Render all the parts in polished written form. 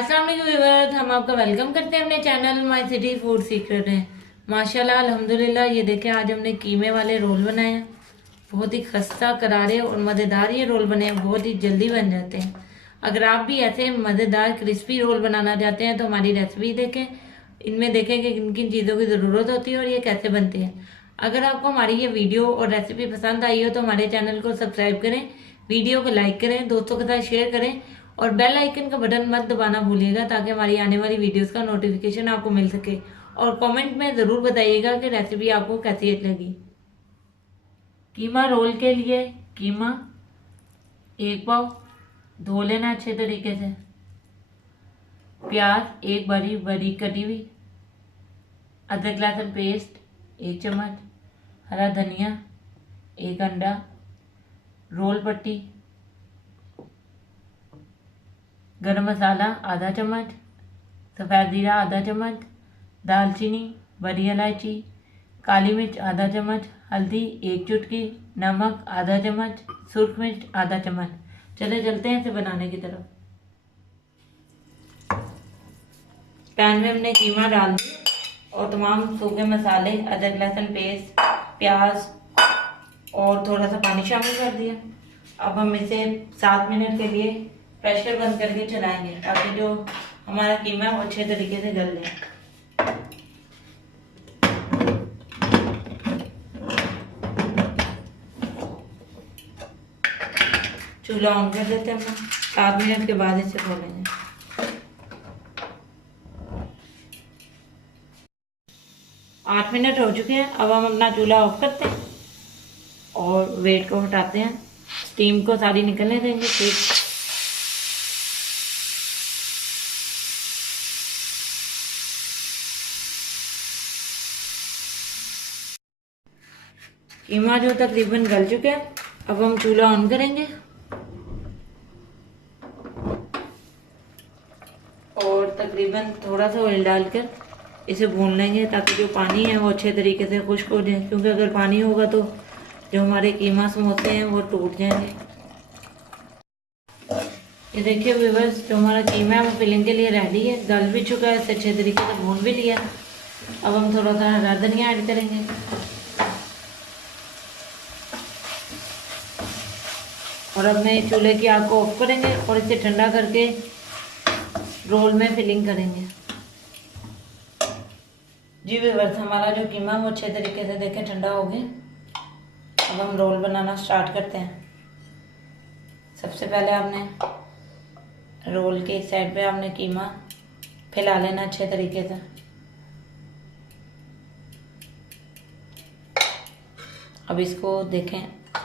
अस्सलाम वालेकुम व्यूअर्स, हम आपका वेलकम करते हैं अपने channel my city food secret है। माशाल्लाह अल्हम्दुलिल्लाह, ये देखें आज हमने कीमे वाले रोल बनाए हैं। बहुत ही खस्ता करारे और मज़ेदार ये रोल बने हैं, बहुत ही जल्दी बन जाते हैं। अगर आप भी ऐसे मज़ेदार क्रिस्पी रोल बनाना चाहते हैं तो हमारी रेसिपी देखें। इनमें देखें कि किन किन चीज़ों की ज़रूरत होती है और ये कैसे बनते हैं। अगर आपको हमारी ये वीडियो और रेसिपी पसंद आई हो तो हमारे चैनल को सब्सक्राइब करें, वीडियो को लाइक करें, दोस्तों के साथ शेयर करें और बेल आइकन का बटन मत दबाना भूलिएगा ताकि हमारी आने वाली वीडियोस का नोटिफिकेशन आपको मिल सके। और कमेंट में ज़रूर बताइएगा कि रेसिपी आपको कैसी लगी। कीमा रोल के लिए कीमा 1 पाव धो लेना अच्छे तरीके से। प्याज 1 बड़ी बड़ी कटी हुई, अदरक लहसुन पेस्ट 1 चम्मच, हरा धनिया 1 अंडा, रोल पट्टी, गरम मसाला आधा चम्मच, सफ़ेद ज़ीरा आधा चम्मच, दालचीनी, बड़ी इलायची, काली मिर्च आधा चम्मच, हल्दी 1 चुटकी, नमक आधा चम्मच, सुर्ख मिर्च आधा चम्मच। चले चलते हैं इसे बनाने की तरफ। पैन में हमने कीमा डाल दिया और तमाम सूखे मसाले, अदरक लहसुन पेस्ट, प्याज और थोड़ा सा पानी शामिल कर दिया। अब हम इसे 7 मिनट के लिए प्रेशर बंद करके चलाएंगे ताकि जो हमारा कीमा है वो अच्छे तरीके से गल जाए। चूल्हा ऑन कर देते हैं हम। 7 मिनट के बाद इसे खोलेंगे। 8 मिनट हो चुके हैं। अब हम अपना चूल्हा ऑफ करते हैं और वेट को हटाते हैं, स्टीम को सारी निकलने देंगे। ठीक, कीमा जो तकरीबन गल चुका है, अब हम चूल्हा ऑन करेंगे और तकरीबन थोड़ा सा ऑयल डालकर इसे भून लेंगे ताकि जो पानी है वो अच्छे तरीके से खुश्क हो जाए, क्योंकि अगर पानी होगा तो जो हमारे कीमा समोसे हैं वो टूट जाएंगे। ये देखिए व्यूअर्स, जो हमारा कीमा है वो फिलिंग के लिए रेडी है, गल भी चुका है, इसे अच्छे तरीके से भून भी लिया। अब हम थोड़ा सा हरा धनिया ऐड करेंगे और अपने चूल्हे की आग को ऑफ करेंगे और इसे ठंडा करके रोल में फिलिंग करेंगे। जी व्यूअर्स, हमारा जो कीमा वो अच्छे तरीके से देखें ठंडा हो गया। अब हम रोल बनाना स्टार्ट करते हैं। सबसे पहले आपने रोल के इस साइड पे आपने कीमा फैला लेना अच्छे तरीके से। अब इसको देखें,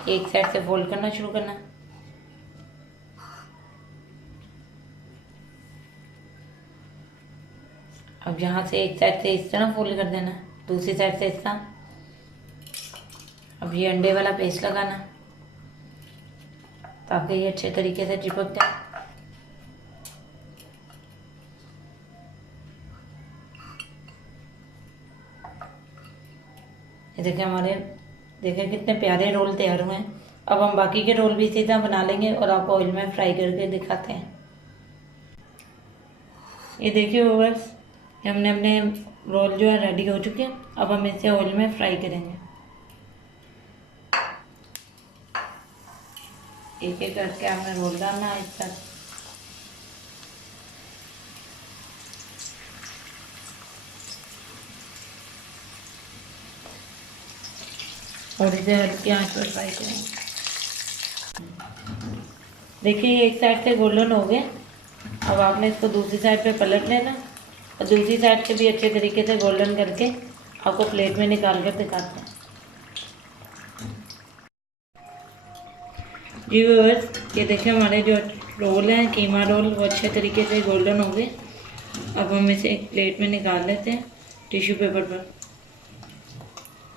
एक साइड से फोल्ड करना शुरू करना। अब यहाँ से एक साइड से इस तरह फोल्ड कर देना, दूसरी साइड से इस तरह। अब ये अंडे वाला पेस्ट लगाना ताकि ये अच्छे तरीके से चिपक जाए। ये देखें हमारे, देखें कितने प्यारे रोल तैयार हुए हैं। अब हम बाकी के रोल भी इसी तरह बना लेंगे और आपको ऑयल में फ्राई करके दिखाते हैं। ये देखिए व्यूअर्स, हमने अपने रोल जो है रेडी हो चुके हैं। अब हम इसे ऑयल में फ्राई करेंगे। एक एक करके आपने रोल डालना है इस तरह। और इसे हल्की आंच पर फ्राई करेंगे। देखिए एक साइड से गोल्डन हो गए। अब आपने इसको दूसरी साइड पे पलट लेना और दूसरी साइड से भी अच्छे तरीके से गोल्डन करके आपको प्लेट में निकाल कर दिखाते हैं। जी व्यूअर्स, ये देखिए हमारे जो रोल हैं, कीमा रोल, वो अच्छे तरीके से गोल्डन हो गए। अब हम इसे एक प्लेट में निकाल लेते हैं टिश्यू पेपर पर,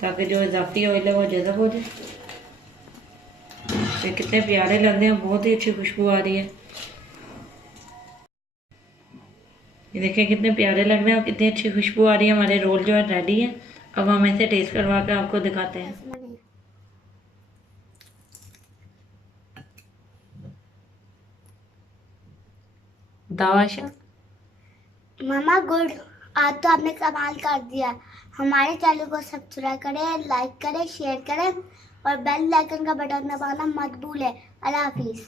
ताकि जो इजाफी ऑयल है वो जज़ब हो जाए। ये कितने प्यारे लग रहे हैं, बहुत ही अच्छी खुशबू आ रही है। ये देखिए कितने प्यारे लग रहे हैं और कितनी अच्छी खुशबू आ रही है। हमारे रोल जो है रेडी है। अब हम इसे टेस्ट करवा के आपको दिखाते हैं। दावाशा मामा गुड, आज तो आपने कमाल कर दिया। हमारे चैनल को सब्सक्राइब करें, लाइक करें, शेयर करें और बेल आइकन का बटन दबाना मत भूलें। अल्लाह हाफिज़।